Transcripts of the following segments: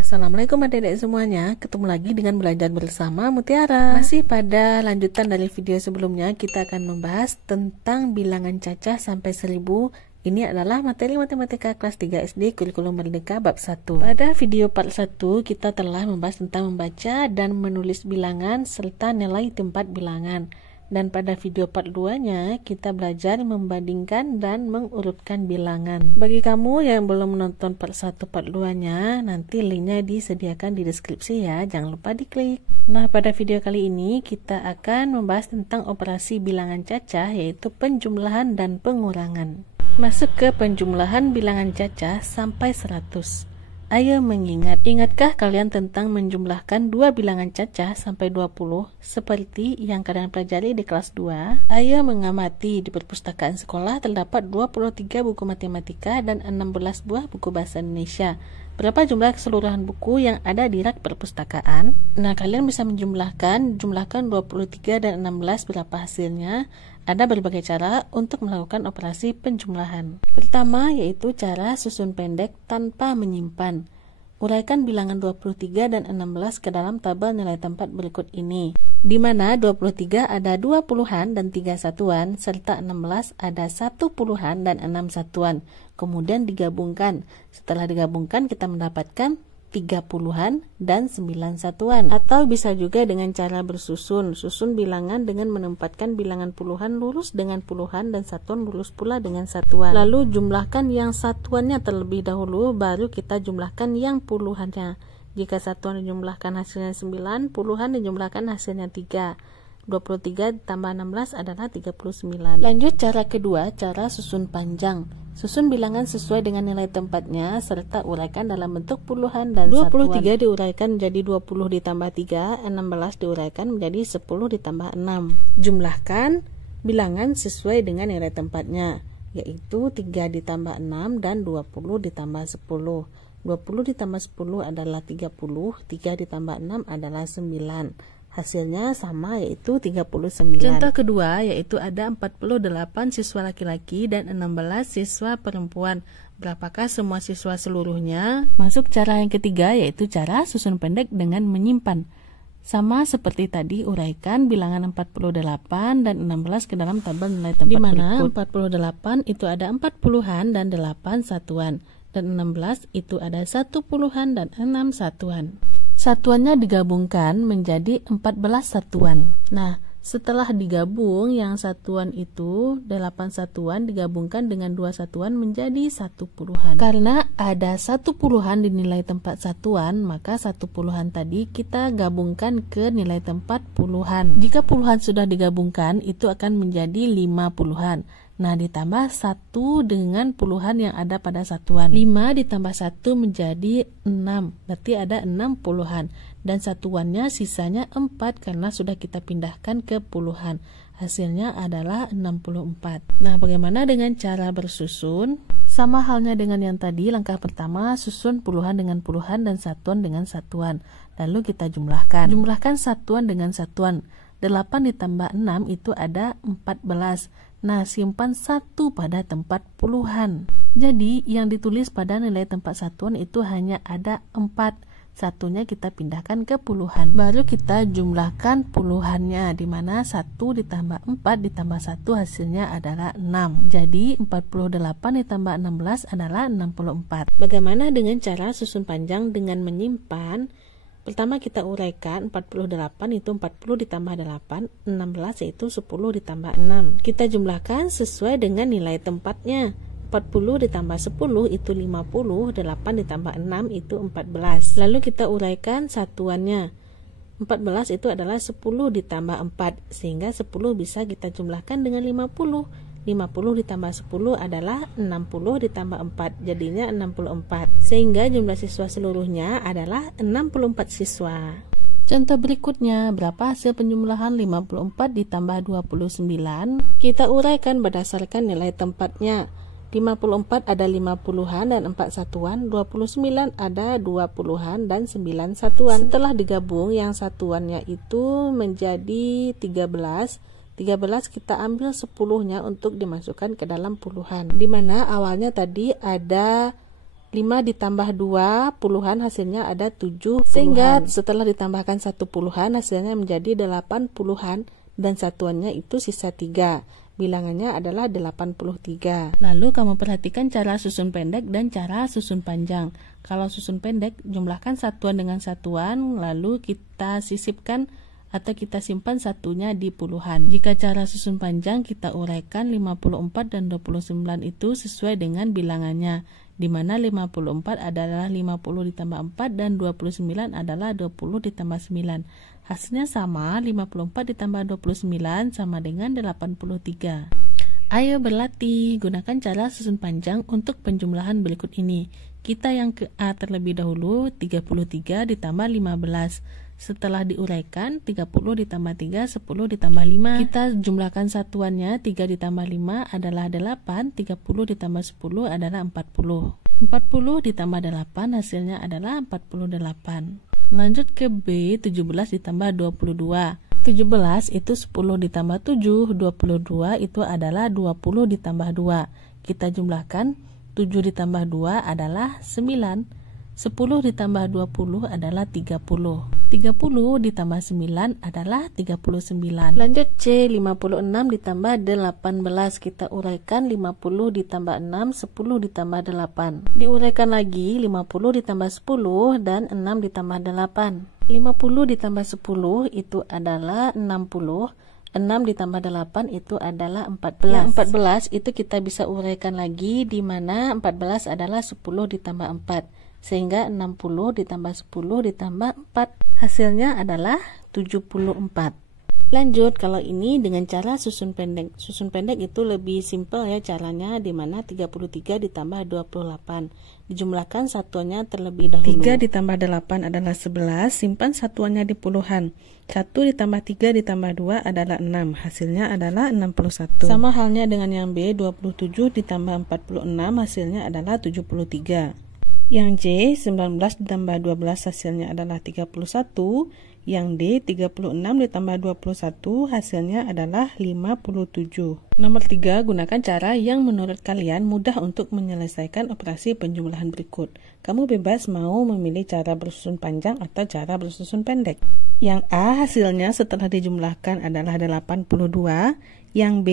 Assalamualaikum adik-adik semuanya, ketemu lagi dengan belajar bersama Mutiara. Masih pada lanjutan dari video sebelumnya, kita akan membahas tentang bilangan cacah sampai 1000. Ini adalah materi matematika kelas 3 SD kurikulum Merdeka bab 1. Pada video part 1 kita telah membahas tentang membaca dan menulis bilangan serta nilai tempat bilangan. Dan pada video part 2-nya kita belajar membandingkan dan mengurutkan bilangan. Bagi kamu yang belum menonton part 1 part 2-nya, nanti linknya disediakan di deskripsi ya, jangan lupa diklik. Nah, pada video kali ini kita akan membahas tentang operasi bilangan cacah, yaitu penjumlahan dan pengurangan. Masuk ke penjumlahan bilangan cacah sampai 100. Ayo mengingat. Ingatkah kalian tentang menjumlahkan dua bilangan cacah sampai 20 seperti yang kalian pelajari di kelas 2? Ayo mengamati. Di perpustakaan sekolah terdapat 23 buku matematika dan 16 buah buku bahasa Indonesia. Berapa jumlah keseluruhan buku yang ada di rak perpustakaan? Nah, kalian bisa jumlahkan 23 dan 16 berapa hasilnya. Ada berbagai cara untuk melakukan operasi penjumlahan. Pertama yaitu cara susun pendek tanpa menyimpan. Uraikan bilangan 23 dan 16 ke dalam tabel nilai tempat berikut ini, di mana 23 ada 2 puluhan dan 3 satuan, serta 16 ada 1 puluhan dan 6 satuan. Kemudian digabungkan. Setelah digabungkan kita mendapatkan 3 puluhan dan 9 satuan. Atau bisa juga dengan cara bersusun. Susun bilangan dengan menempatkan bilangan puluhan lurus dengan puluhan dan satuan lurus pula dengan satuan. Lalu jumlahkan yang satuannya terlebih dahulu, baru kita jumlahkan yang puluhannya. Jika satuan dijumlahkan hasilnya 9, puluhan dijumlahkan hasilnya 3. 23 ditambah 16 adalah 39. Lanjut cara kedua, cara susun panjang. Susun bilangan sesuai dengan nilai tempatnya serta uraikan dalam bentuk puluhan dan 23 satuan. Diuraikan menjadi 20 ditambah 3, 16 diuraikan menjadi 10 ditambah 6. Jumlahkan bilangan sesuai dengan nilai tempatnya, yaitu 3 ditambah 6 dan 20 ditambah 10. 20 ditambah 10 adalah 30, 3 ditambah 6 adalah 9. Hasilnya sama, yaitu 39. Contoh kedua yaitu ada 48 siswa laki-laki dan 16 siswa perempuan. Berapakah semua siswa seluruhnya? Masuk cara yang ketiga yaitu cara susun pendek dengan menyimpan. Sama seperti tadi, uraikan bilangan 48 dan 16 ke dalam tabel nilai tempat berikut. Di mana 48 itu ada 4 puluhan dan 8 satuan, dan 16 itu ada 1 puluhan dan 6 satuan. Satuannya digabungkan menjadi 14 satuan. Nah, setelah digabung yang satuan itu 8 satuan digabungkan dengan 2 satuan menjadi 1 puluhan. Karena ada 1 puluhan di nilai tempat satuan, maka 1 puluhan tadi kita gabungkan ke nilai tempat puluhan. Jika puluhan sudah digabungkan, itu akan menjadi 5 puluhan. Nah, ditambah 1 dengan puluhan yang ada pada satuan. 5 ditambah 1 menjadi 6. Berarti ada 6 puluhan. Dan satuannya sisanya 4 karena sudah kita pindahkan ke puluhan. Hasilnya adalah 64. Nah, bagaimana dengan cara bersusun? Sama halnya dengan yang tadi, langkah pertama susun puluhan dengan puluhan dan satuan dengan satuan. Lalu kita jumlahkan. Jumlahkan satuan dengan satuan. 8 ditambah 6 itu ada 14. Nah, simpan 1 pada tempat puluhan. Jadi, yang ditulis pada nilai tempat satuan itu hanya ada 4. Satunya kita pindahkan ke puluhan. Baru kita jumlahkan puluhannya, di mana 1 ditambah 4 ditambah 1 hasilnya adalah 6. Jadi, 48 ditambah 16 adalah 64. Bagaimana dengan cara susun panjang dengan menyimpan? Pertama kita uraikan 48 itu 40 ditambah 8, 16 yaitu 10 ditambah 6. Kita jumlahkan sesuai dengan nilai tempatnya. 40 ditambah 10 itu 50, 8 ditambah 6 itu 14. Lalu kita uraikan satuannya. 14 itu adalah 10 ditambah 4, sehingga 10 bisa kita jumlahkan dengan 50. 50 ditambah 10 adalah 60 ditambah 4, jadinya 64. Sehingga jumlah siswa seluruhnya adalah 64 siswa. Contoh berikutnya, berapa hasil penjumlahan 54 ditambah 29? Kita uraikan berdasarkan nilai tempatnya. 54 ada 5 puluhan dan 4 satuan, 29 ada 2 puluhan dan 9 satuan. Setelah digabung, yang satuannya itu menjadi 13. 13 kita ambil 10-nya untuk dimasukkan ke dalam puluhan, dimana awalnya tadi ada 5 ditambah 2 puluhan hasilnya ada 7 puluhan. Sehingga setelah ditambahkan 1 puluhan hasilnya menjadi 8 puluhan dan satuannya itu sisa 3. Bilangannya adalah 83. Lalu kamu perhatikan cara susun pendek dan cara susun panjang. Kalau susun pendek, jumlahkan satuan dengan satuan, lalu kita sisipkan atau kita simpan satunya di puluhan. Jika cara susun panjang, kita uraikan 54 dan 29 itu sesuai dengan bilangannya, di mana 54 adalah 50 ditambah 4 dan 29 adalah 20 ditambah 9. Hasilnya sama, 54 ditambah 29 sama dengan 83. Ayo berlatih, gunakan cara susun panjang untuk penjumlahan berikut ini. Kita yang ke A terlebih dahulu, 33 ditambah 15. Setelah diuraikan, 30 ditambah 3, 10 ditambah 5. Kita jumlahkan satuannya, 3 ditambah 5 adalah 8, 30 ditambah 10 adalah 40. 40 ditambah 8 hasilnya adalah 48. Lanjut ke B, 17 ditambah 22. 17 itu 10 ditambah 7, 22 itu adalah 20 ditambah 2. Kita jumlahkan, 7 ditambah 2 adalah 9. 10 ditambah 20 adalah 30. 30 ditambah 9 adalah 39. Lanjut C, 56 ditambah 18. Kita uraikan 50 ditambah 6, 10 ditambah 8. Diuraikan lagi 50 ditambah 10 dan 6 ditambah 8. 50 ditambah 10 itu adalah 60. 6 ditambah 8 itu adalah 14. Yang 14 itu kita bisa uraikan lagi, di mana 14 adalah 10 ditambah 4. Sehingga 60 ditambah 10 ditambah 4 hasilnya adalah 74. Lanjut, kalau ini dengan cara susun pendek. Susun pendek itu lebih simpel ya caranya, di mana 33 ditambah 28. Dijumlahkan satuannya terlebih dahulu. 3 ditambah 8 adalah 11, simpan satuannya di puluhan. 1 ditambah 3 ditambah 2 adalah 6, hasilnya adalah 61. Sama halnya dengan yang B, 27 ditambah 46 hasilnya adalah 73. Yang C, 19 ditambah 12 hasilnya adalah 31. Yang D, 36 ditambah 21 hasilnya adalah 57. Nomor 3, gunakan cara yang menurut kalian mudah untuk menyelesaikan operasi penjumlahan berikut. Kamu bebas mau memilih cara bersusun panjang atau cara bersusun pendek. Yang A, hasilnya setelah dijumlahkan adalah 82. Yang B,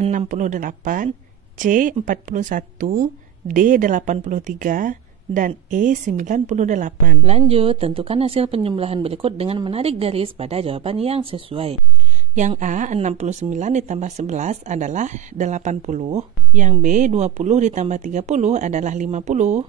68. C, 41. D, 83. Dan E 98. Lanjut, tentukan hasil penjumlahan berikut dengan menarik garis pada jawaban yang sesuai. Yang A, 69 ditambah 11 adalah 80. Yang B, 20 ditambah 30 adalah 50.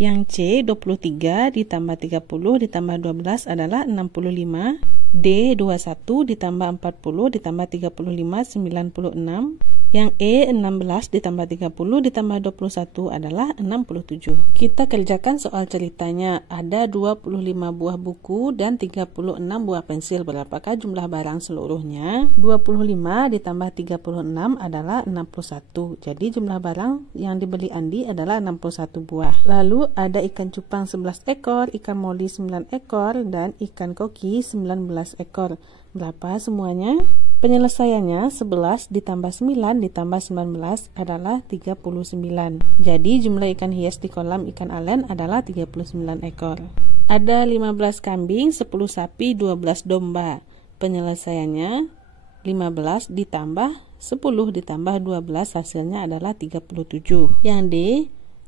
Yang C, 23 ditambah 30 ditambah 12 adalah 65. D, 21 ditambah 40 ditambah 35 96. Yang E, 16 ditambah 30 ditambah 21 adalah 67. Kita kerjakan soal ceritanya. Ada 25 buah buku dan 36 buah pensil. Berapakah jumlah barang seluruhnya? 25 ditambah 36 adalah 61. Jadi jumlah barang yang dibeli Andi adalah 61 buah. Lalu ada ikan cupang 11 ekor, ikan moli 9 ekor, dan ikan koki 19 ekor. Berapa semuanya? Penyelesaiannya 11 ditambah 9 ditambah 19 adalah 39. Jadi jumlah ikan hias di kolam ikan alen adalah 39 ekor. Ada 15 kambing, 10 sapi, 12 domba. Penyelesaiannya 15 ditambah 10 ditambah 12 hasilnya adalah 37. Yang D,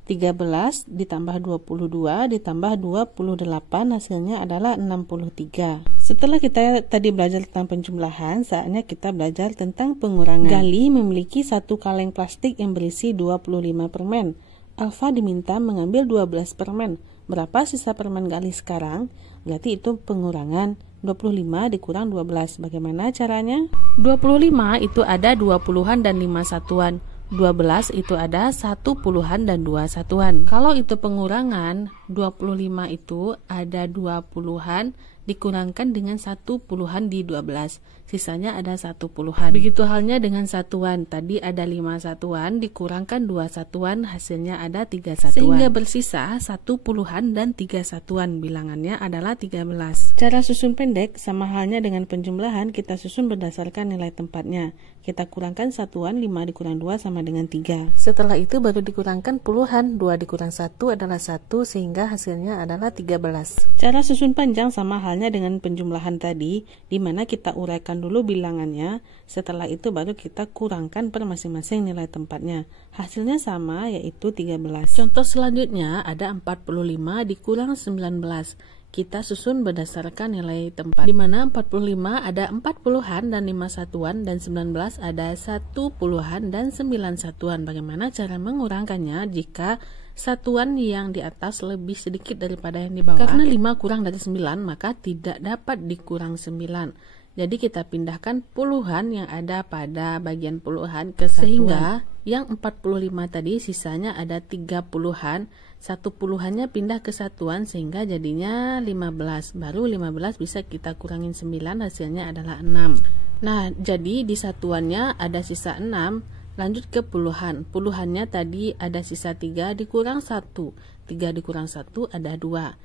13 ditambah 22 ditambah 28 hasilnya adalah 63. Setelah kita tadi belajar tentang penjumlahan, saatnya kita belajar tentang pengurangan. Gali memiliki satu kaleng plastik yang berisi 25 permen. Alfa diminta mengambil 12 permen. Berapa sisa permen Gali sekarang? Berarti itu pengurangan. 25 dikurang 12. Bagaimana caranya? 25 itu ada 20-an dan 5 satuan. 12 itu ada 1 puluhan dan 2 satuan. Kalau itu pengurangan, 25 itu ada 2 puluhan dikurangkan dengan 1 puluhan di 12, sisanya ada 1 puluhan. Begitu halnya dengan satuan, tadi ada 5 satuan dikurangkan 2 satuan, hasilnya ada 3 satuan, sehingga bersisa 1 puluhan dan 3 satuan, bilangannya adalah 13. Cara susun pendek sama halnya dengan penjumlahan, kita susun berdasarkan nilai tempatnya. Kita kurangkan satuan, 5 dikurang 2 sama dengan 3. Setelah itu baru dikurangkan puluhan, 2 dikurang 1 adalah 1, sehingga hasilnya adalah 13. Cara susun panjang sama halnya dengan penjumlahan tadi, di mana kita uraikan dulu bilangannya, setelah itu baru kita kurangkan per masing-masing nilai tempatnya. Hasilnya sama, yaitu 13. Contoh selanjutnya ada 45 dikurang 19. Kita susun berdasarkan nilai tempat, di mana 45 ada 4 puluhan dan 5 satuan, dan 19 ada 1 puluhan dan 9 satuan. Bagaimana cara mengurangkannya jika satuan yang di atas lebih sedikit daripada yang di bawah? Karena 5 kurang dari 9, maka tidak dapat dikurang 9. Jadi kita pindahkan puluhan yang ada pada bagian puluhan ke satuan. Sehingga yang 45 tadi sisanya ada 3 puluhan, 1 puluhannya pindah ke satuan sehingga jadinya 15. Baru 15 bisa kita kurangin 9, hasilnya adalah 6. Nah, jadi di satuannya ada sisa 6. Lanjut ke puluhan. Puluhannya tadi ada sisa 3 dikurang 1. 3 dikurang 1 ada 2.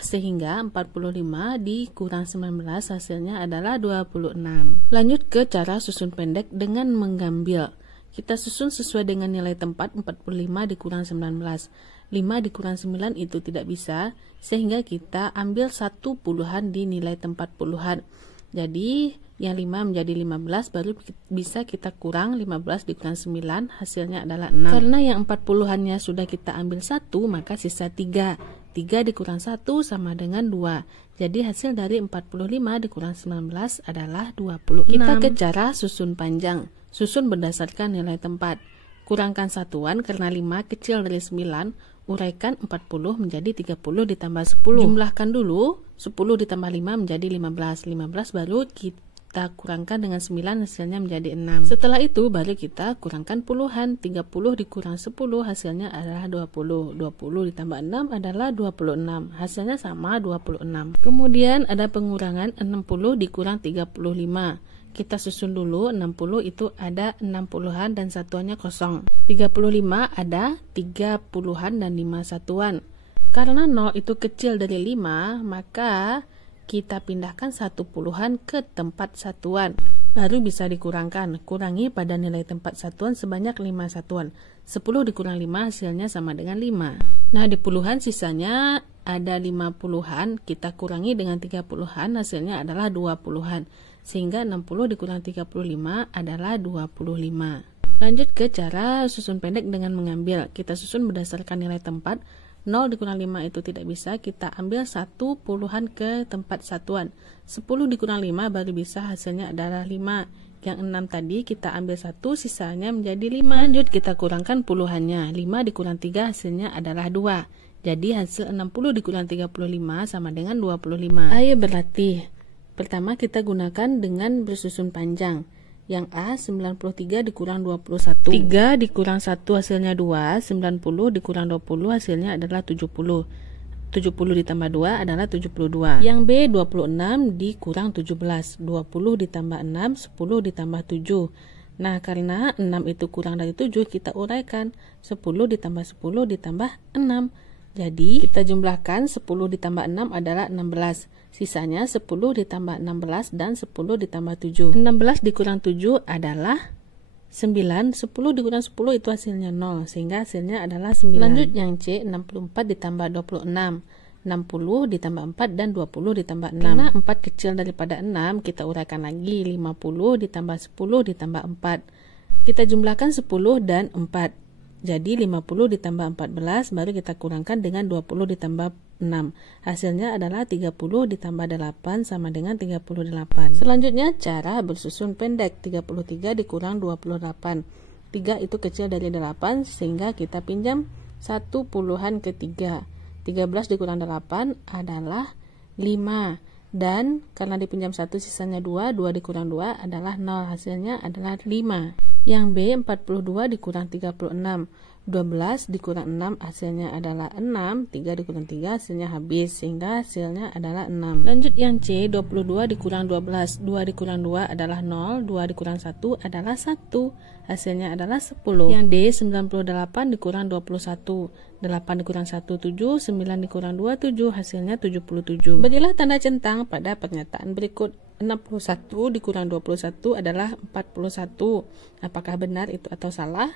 Sehingga 45 dikurang 19 hasilnya adalah 26. Lanjut ke cara susun pendek dengan menggambil. Kita susun sesuai dengan nilai tempat. 45 dikurang 19. 5 dikurang 9 itu tidak bisa, sehingga kita ambil 1 puluhan di nilai tempat puluhan. Jadi yang 5 menjadi 15, baru bisa kita kurang 15 dikurang 9, hasilnya adalah 6. Karena yang 4 puluhannya sudah kita ambil 1, maka sisa 3. 3 dikurang 1 sama dengan 2. Jadi hasil dari 45 dikurang 19 adalah 26. Kita ke cara susun panjang. Susun berdasarkan nilai tempat. Kurangkan satuan karena 5 kecil dari 9, uraikan 40 menjadi 30 ditambah 10. Jumlahkan dulu, 10 ditambah 5 menjadi 15. 15 baru kita kurangkan dengan 9, hasilnya menjadi 6. Setelah itu baru kita kurangkan puluhan. 30 dikurang 10 hasilnya adalah 20. 20 ditambah 6 adalah 26. Hasilnya sama 26. Kemudian ada pengurangan 60 dikurang 35. Kita susun dulu. 60 itu ada 6 puluhan dan satuannya kosong. 35 ada 3 puluhan dan 5 satuan. Karena 0 itu kecil dari 5, maka kita pindahkan 1 puluhan ke tempat satuan. Baru bisa dikurangkan. Kurangi pada nilai tempat satuan sebanyak 5 satuan. 10 dikurang 5 hasilnya sama dengan 5. Nah, di puluhan sisanya ada 5 puluhan. Kita kurangi dengan 3 puluhan, hasilnya adalah 2 puluhan. Sehingga 60 dikurang 35 adalah 25. Lanjut ke cara susun pendek dengan mengambil. Kita susun berdasarkan nilai tempat. 0 dikurang 5 itu tidak bisa, kita ambil 1 puluhan ke tempat satuan. 10 dikurang 5 baru bisa, hasilnya adalah 5. Yang 6 tadi kita ambil 1, sisanya menjadi 5. Lanjut kita kurangkan puluhannya. 5 dikurang 3 hasilnya adalah 2. Jadi hasil 60 dikurang 35 sama dengan 25. Ayo berlatih. Pertama kita gunakan dengan bersusun panjang. Yang A 93 dikurang 21. 3 dikurang 1 hasilnya 2. 90 dikurang 20 hasilnya adalah 70. 70 ditambah 2 adalah 72. Yang B 26 dikurang 17. 20 ditambah 6, 10 ditambah 7. Nah, karena 6 itu kurang dari 7, kita uraikan. 10 ditambah 10 ditambah 6. Jadi kita jumlahkan 10 ditambah 6 adalah 16. Sisanya 10 ditambah 16 dan 10 ditambah 7. 16 dikurang 7 adalah 9. 10 dikurang 10 itu hasilnya 0. Sehingga hasilnya adalah 9. Lanjut yang C 64 ditambah 26. 60 ditambah 4 dan 20 ditambah 6. Karena 4 kecil daripada 6, kita uraikan lagi. 50 ditambah 10 ditambah 4. Kita jumlahkan 10 dan 4. Jadi 50 ditambah 14 baru kita kurangkan dengan 20 ditambah 6. Hasilnya adalah 30 ditambah 8 sama dengan 38. Selanjutnya cara bersusun pendek. 33 dikurang 28. 3 itu kecil dari 8 sehingga kita pinjam 1 puluhan ke 3. 13 dikurang 8 adalah 5. Dan karena dipinjam 1 sisanya 2, 2 dikurang 2 adalah 0, hasilnya adalah 5. Yang B 42 dikurang 36. 12 dikurang 6 hasilnya adalah 6, 3 dikurang 3 hasilnya habis, sehingga hasilnya adalah 6. Lanjut yang C, 22 dikurang 12, 2 dikurang 2 adalah 0, 2 dikurang 1 adalah 1, hasilnya adalah 10. Yang D, 98 dikurang 21, 8 dikurang 1, 7, 9 dikurang 2, 7, hasilnya 77. Berilah tanda centang pada pernyataan berikut. 61 dikurang 21 adalah 41. Apakah benar itu atau salah?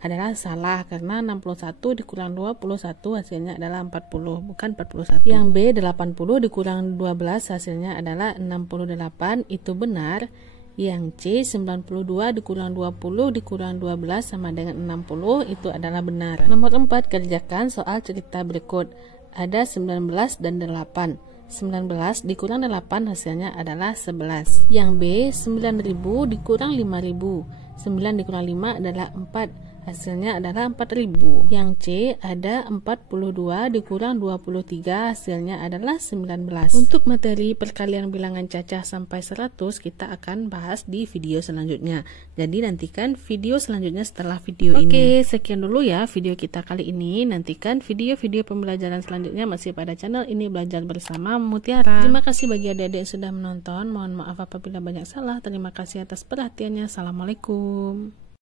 Adalah salah, karena 61 dikurang 21 hasilnya adalah 40, bukan 41. Yang B, 80 dikurang 12 hasilnya adalah 68, itu benar. Yang C, 92 dikurang 20 dikurang 12 sama dengan 60, itu adalah benar. Nomor 4, kerjakan soal cerita berikut. Ada 19 dan 8. 19 dikurang 8 hasilnya adalah 11. Yang B, 9.000 dikurang 5.000. 9 dikurang 5 adalah 4. Hasilnya adalah 4.000. Yang C, ada 42 dikurang 23 hasilnya adalah 19. Untuk materi perkalian bilangan cacah sampai 100 kita akan bahas di video selanjutnya. Jadi nantikan video selanjutnya setelah video ini. Oke, sekian dulu ya video kita kali ini. Nantikan video-video pembelajaran selanjutnya masih pada channel ini, Belajar Bersama Mutiara. Terima kasih bagi adik-adik yang sudah menonton. Mohon maaf apabila banyak salah. Terima kasih atas perhatiannya. Assalamualaikum.